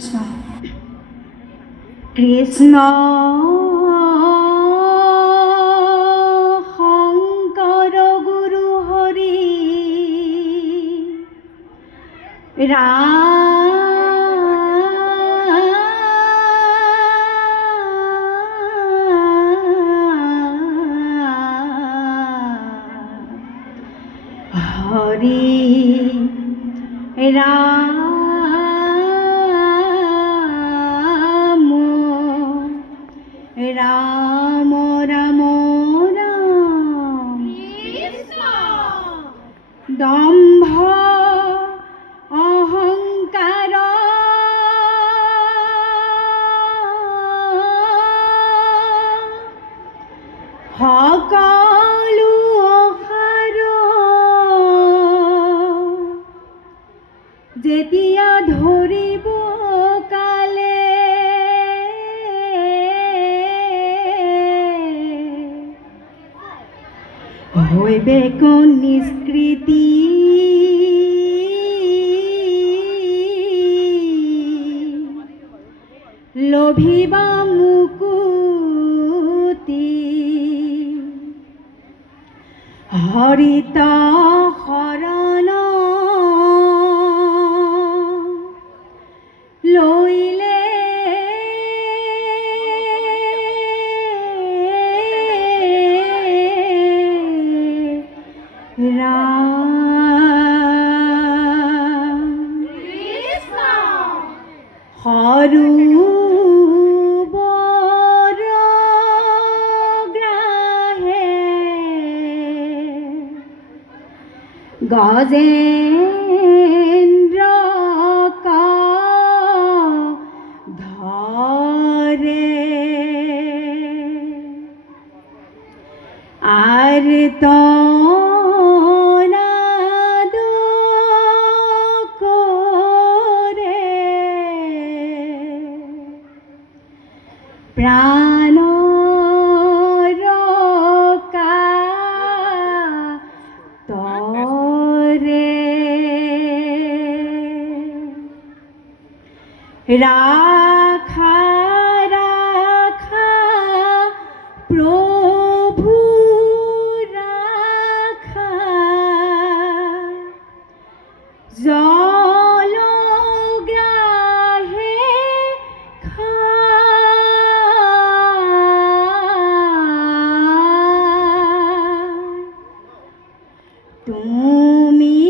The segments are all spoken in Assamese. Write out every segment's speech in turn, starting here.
কৃষ্ণ কৃষ্ণ শংকৰ গুৰু হৰি হৰি ৰাম ৰাম ৰাম ৰাম দম্ভ অহংকাৰ সকলো অসাৰ যেতিয়া ধৰিব কালে হৈবেক নিষ্কৃতি লভিবা মুকুতি হৰিত শৰণ লইলে ৰাম সৰু গজেন্দ্র ধরে আর তনাদ করে প্রাণ রাখা রাখা প্রভু রাখা জলগ্রাহে তুমি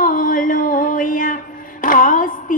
হস্তিরূপলয়া হস্তিরকুলার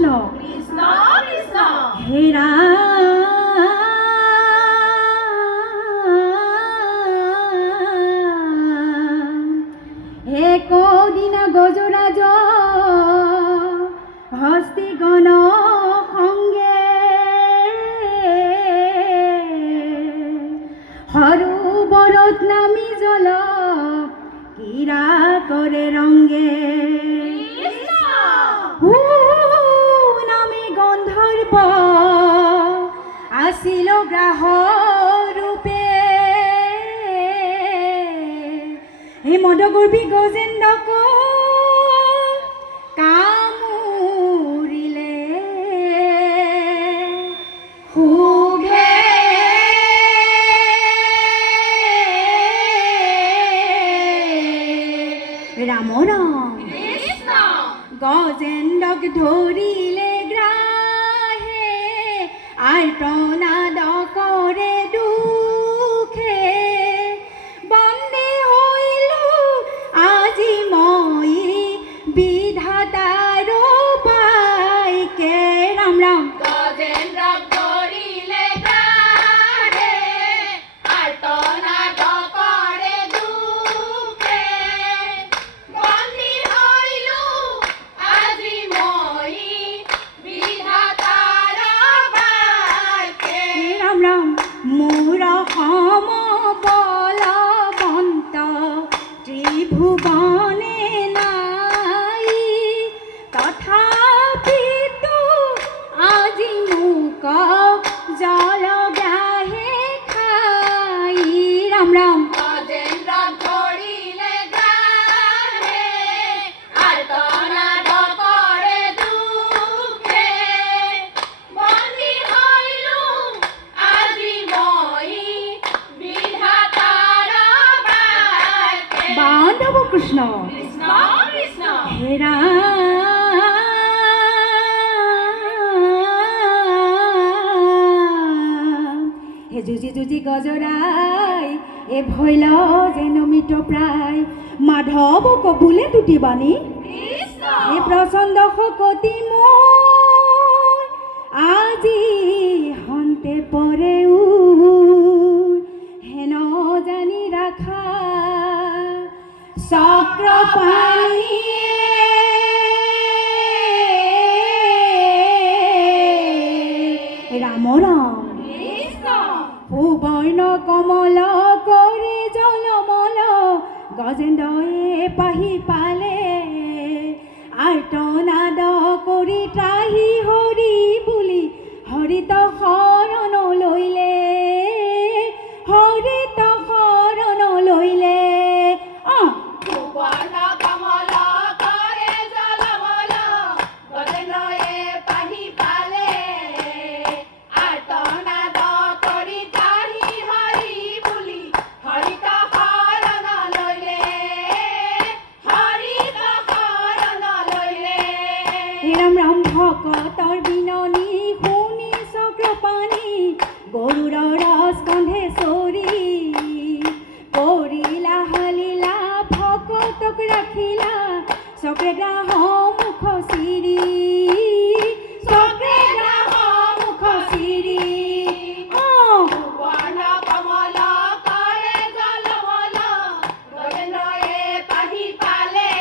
কৃষ্ণ কৃষ্ণ কৃষ্ণ হে রাম হে কদিনা গজরাজ হস্তিগণ সঙ্গে সৰোবৰত নামি জল ক্ৰীড়া কৰে ৰংগে নামে গন্ধৰ্ব আছিল গ্ৰাহ ৰূপে হে মদগৰ্ভী গজেন্দ্ৰক কামুৰিলে সুভে ৰাম ৰাম কৃষ্ণ গজেন্দ্ৰক ধৰিলে গ্ৰাহে আৰ্তনাদ কৰে দুখে বন্দে হৈলো আজি মই বিধাতাৰ পাইকে ৰাম ৰাম গজেন্দ্ৰক ধৰিলে গ্ৰাহে আৰ্তনাদ কৰে দুখে বন্দী হৈলো আজি মই বিধাতাৰ বাক্যে ৰাম ৰাম মোৰ সম বলৱন্ত ত্ৰিভুৱনে নাই তথাপিতো আজি মোক জলগ্ৰাহে খাই ৰাম ৰাম গজেন্দ্ৰক ধৰিলে গ্ৰাহে আৰ্তনাদ কৰে দুখে বন্দী হৈলো আজি মই বিধাতাৰ বাক্যে বান্ধৱ কৃষ্ণ কৃষ্ণ কৃষ্ণ হে ৰাম হে যুঁজি যুঁজি গজৰাই এ ভৈল যেন মৃত প্ৰায় মাধৱক বোলে তুতিবাণী কৃষ্ণ হে প্ৰচণ্ড শকতি মোৰ আজি হন্তে পৰে হেন জানি ৰাখা চক্ৰ ৰাম ৰাম কৃষ্ণ সুবৰ্ণ কমল কৰে জলমল গজেন্দ্ৰয়ে পাহি পালে আৰ্তনাদ কৰি ত্ৰাহি হৰি বুলি হৰিত শৰণ লৈলে হৰিত শৰণ লৈলে সুবৰ্ণ কমল কৰে জলমল গজেন্দ্ৰয়ে পাহি পালে আৰ্তনাদ কৰি ত্ৰাহি হৰি বুলি হৰিত শৰণ লৈলে হৰিত শৰণ লৈলে ৰাম ৰাম ভকতৰ বিননি শুনি চক্ৰপাণি গৰুড়ৰ ৰস কন্ধে চৰি কৰিলা হালিলা ভকতক ৰাখিলা চক্ৰে গ্ৰাহ মুখ চিৰি চক্ৰে গ্ৰাহ মুখ চিৰি সুবৰ্ণ কমল কৰে জলমল গজেন্দ্ৰয়ে পাহি পালে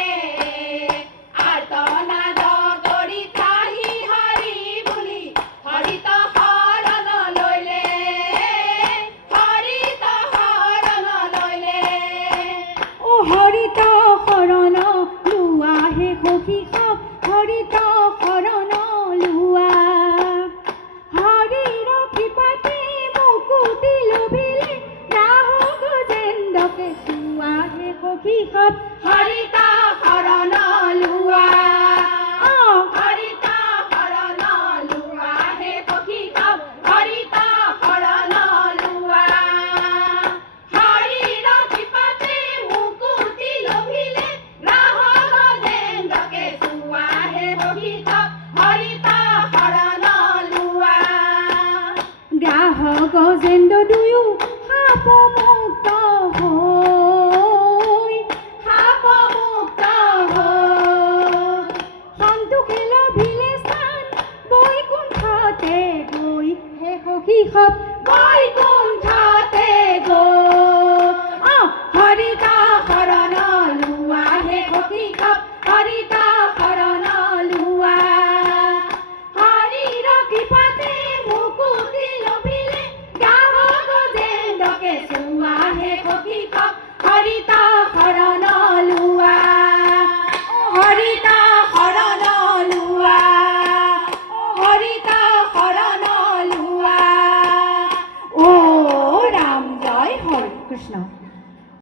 আৰ্তনাদ কৰি ত্ৰাহি হৰি বুলি হৰিত শৰণ লৈলে হৰিত শৰণ লৈলে হৰিত শৰণ লোৱা হে সখী সব হৰিত শৰণ লোৱা হৰিৰ কৃপাতে মুকুতি লভিলে ৰাহ গজেন্দ্ৰকে চোৱা হে সখী সব হৰিত শৰণ লোৱা হৰিত শৰণ লোৱা হে সখী সব হৰিত শৰণ লোৱা হৰিৰ কৃপাতে মুকুতি লভিলে ৰাহ গজেন্দ্ৰকে চোৱা হে সখী সব হৰিত শৰণ লোৱা গ্ৰাহ গজেন্দ্ৰ দুয়ো সাপ মুক্ত হৈ সাপ মুক্ত হৈ সন্তোষে লভিলে স্থান কৃপাতে মুকুতি লভিলে গাহ গজেন্দ্ৰকে চুৱা হে সখী কক হৰিতা শৰণ লোৱা হৰিতা শৰণ লোৱা হৰিতা শৰণ লোৱা ও ৰাম জয় হৰে কৃষ্ণ।